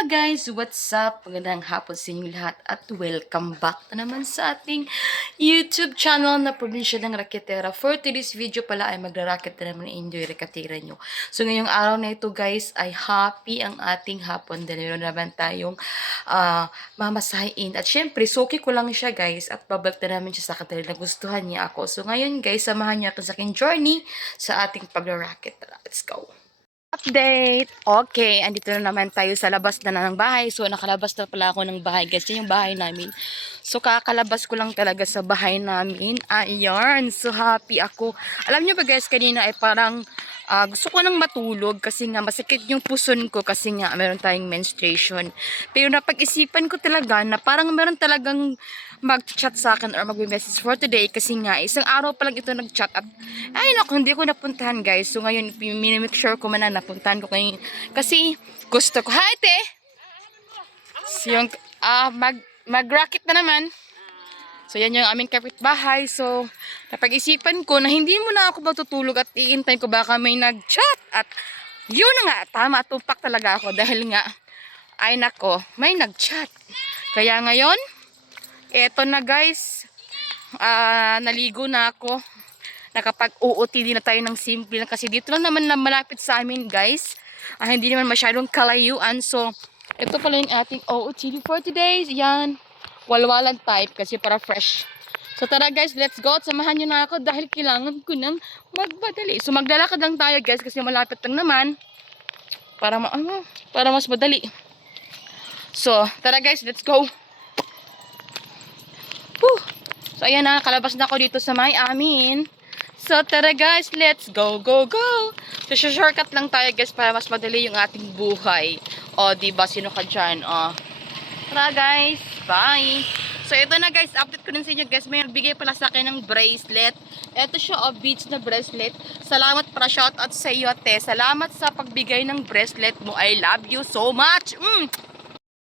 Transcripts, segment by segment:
Hello guys! What's up? Magandang hapon sa inyo lahat at welcome back na naman sa ating YouTube channel na Probinsya ng Raketera. For today's video pala ay magra-racket na naman enjoy raketera nyo. So ngayong araw na ito guys ay happy ang ating hapon dahil meron naman tayong mamasahin. At syempre, suki ko lang siya guys at babalik na namin siya sa kanila na gustuhan niya ako. So ngayon guys, samahan niyo ako sa aking journey sa ating pagra-racket. Let's go! Update! Okay, andito na naman tayo sa labas na ng bahay. So, nakalabas na pala ako ng bahay. Guys, yan yung bahay namin. So, kakalabas ko lang talaga sa bahay namin. Ayan, so happy ako. Alam niyo ba guys, kanina ay parang gusto ko nang matulog kasi nga masakit yung puson ko kasi nga meron tayong menstruation. Pero napag-isipan ko talaga na parang meron talagang mag-chat sa akin or mag-message for today kasi nga isang araw pa lang ito nag-chat at ay naku, hindi ko napuntahan guys. So ngayon, minimake sure ko man na napuntahan ko ngayon kasi gusto ko. Hi te! So yung mag-racket na naman. So yan yung aming kapitbahay. So napag-isipan ko na hindi mo na ako matutulog at iintay ko baka may nag-chat. At yun na nga, tama, tumpak talaga ako dahil nga ay nako, may nag-chat. Kaya ngayon, eto na guys, naligo na ako. Nakapag-OOTD na tayo ng simple lang kasi dito lang naman na malapit sa amin guys. Hindi naman masyadong kalayuan. So, ito pala yung ating OOTD for today. Yan, walwalan type kasi para fresh. So tara guys, let's go. Samahan nyo na ako dahil kailangan ko nang magmadali. So maglalakad lang tayo guys kasi malapit lang naman. Para mas madali. So, tara guys, let's go. Whew. So ayan na, kalabas na ako dito sa may amin. So tara guys, let's go, go, go. So shortcut lang tayo guys para mas madali yung ating buhay. O, diba, sino ka dyan? O. Tara guys, bye. So ito na guys, update ko din sa inyo guys. May nagbigay pala sa akin ng bracelet. Ito siya, beads na bracelet. Salamat para shoutout sa iyo, te. Salamat sa pagbigay ng bracelet mo. I love you so much.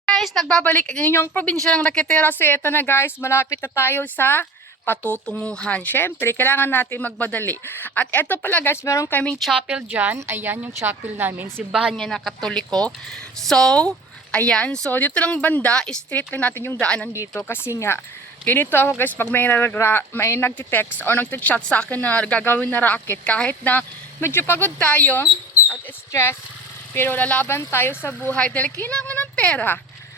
Guys, nagbabalik ang inyong probinsya ng Raketera. So ito na guys, malapit na tayo sa patutunguhan. Syempre, kailangan natin magmadali. At ito pala guys, meron kaming chapel dyan. Ayan yung chapel namin. Simbahan niya na Katoliko. So, ayan. So, dito lang banda, straight lang natin yung daanan dito. Kasi nga, ganito ako guys, pag may nagtitext o nagtitchat sa akin na gagawin na racket, kahit na medyo pagod tayo at stress, pero lalaban tayo sa buhay dahil kailangan ng pera.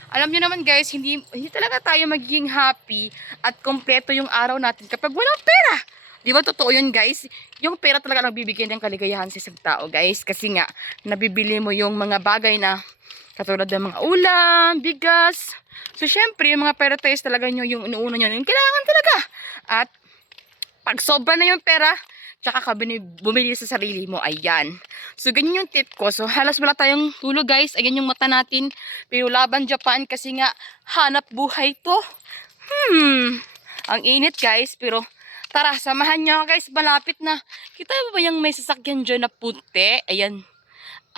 Alam niyo naman guys, hindi talaga tayo magiging happy at kompleto yung araw natin kapag walang pera. Di ba totoo yun guys? Yung pera talaga nagbibigay ng kaligayahan sa isang tao guys. Kasi nga, nabibili mo yung mga bagay na katulad ng mga ulam, bigas. So syempre, yung mga prioritize talaga nyo, yung inuuna nyo, yung kailangan talaga. At pag sobra na yung pera, tsaka ka bumili sa sarili mo, ayan. So, ganyan yung tip ko. So, halos wala tayong tulog, guys. Ayan yung mata natin. Pero laban Japan kasi nga, hanap buhay to. Ang init, guys. Pero, tara, samahan nyo, guys. Malapit na. Kita mo ba yung may sasakyan dyan na puti? Ayan.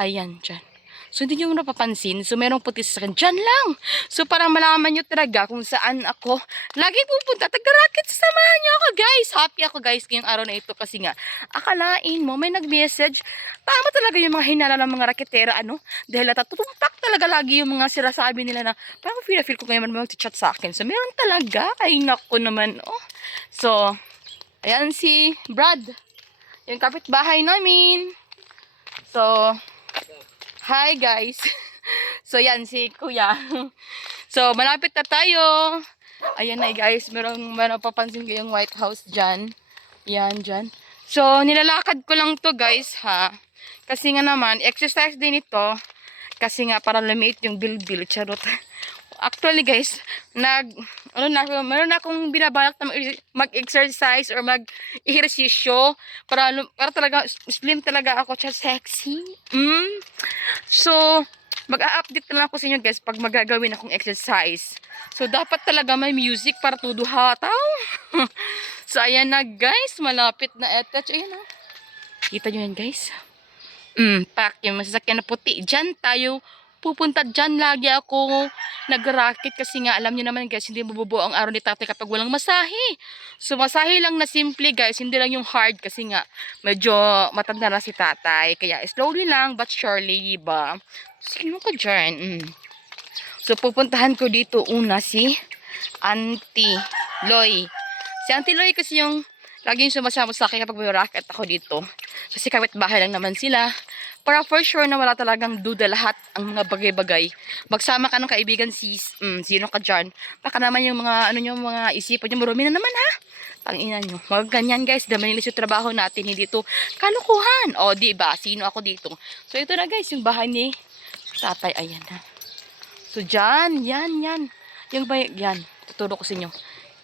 Ayan, dyan. So, hindi nyo napapansin. So, merong puti sa akin. Dyan lang. So, para malaman nyo talaga kung saan ako lagi pupunta. Taga-racket, samahan nyo ako, guys. Happy ako, guys, ngayong araw na ito. Kasi nga, akalain mo, may nag-message. Tama talaga yung mga hinala ng mga raketera, ano? Dahil natutumpak talaga lagi yung mga sinasabi nila na, parang feel ko ngayon mag-chat sa akin. So, meron talaga. Ay, naku naman, oh. So, ayan si Brad. Yung kapitbahay namin. So, hi guys. So yan si Kuya. So malapit na tayo. Ayan na guys, meron papansin ko yung White House dyan. Yan dyan. So nilalakad ko lang to guys ha. Kasi nga naman exercise din ito. Kasi nga para lumit yung bilbil. Charot. Actually guys, meron na akong binabalak na mag-exercise or mag-ehersisyo para talaga slim talaga ako, sexy. So, mag-a-update na lang ako sa inyo guys pag magagawin akong exercise. So, dapat talaga may music para tuduhataw. So, ayan na guys, malapit na etch. Ayan na. Kita nyo yan guys? Pak, yung masasakyan na puti. Diyan tayo pupunta, dyan lagi ako nag-racket kasi nga alam niyo naman guys, hindi mabubuo ang araw ni tatay kapag walang masahe. So masahe lang na simple guys, hindi lang yung hard kasi nga medyo matanda na si tatay. Kaya slowly lang but surely, diba? Sino ka dyan? So, pupuntahan ko dito una si Auntie Loy. Si Auntie Loy kasi yung laging sumasama sa akin kapag may racket ako dito. Kasi kapitbahay lang naman sila. Para for sure na wala talagang duda lahat ang mga bagay-bagay. Magsama ka ng kaibigan sino ka dyan. Baka naman yung mga, mga isipan nyo, marumi na naman ha. Tanginan nyo. Mga ganyan guys, dami nila yung trabaho natin, hindi ito kalukuhan. O, diba? Sino ako dito? So, ito na guys, yung bahay ni tatay. Ayan ha. So, dyan, yan. Yung bahay, yan. Tuturo ko sa inyo.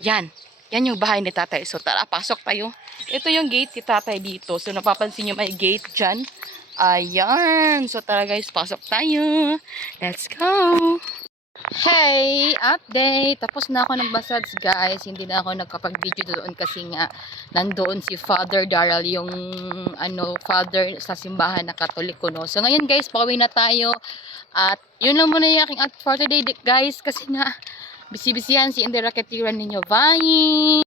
Yan. Yan yung bahay ni tatay. So, tara, pasok tayo. Ito yung gate ni tatay dito. So, napapansin nyo may gate dyan. Ayan. So, tara guys, pasok tayo. Let's go. Hey, update. Tapos na ako nagbasage guys. Hindi na ako nagkapag-video doon kasi nga nandoon si Father Daryl, yung father sa simbahan na Katoliko, no. So, ngayon guys, pauwi na tayo. At yun lang muna yung aking for today guys kasi nga busy-busy yan si Indira Katiran ninyo. Bye!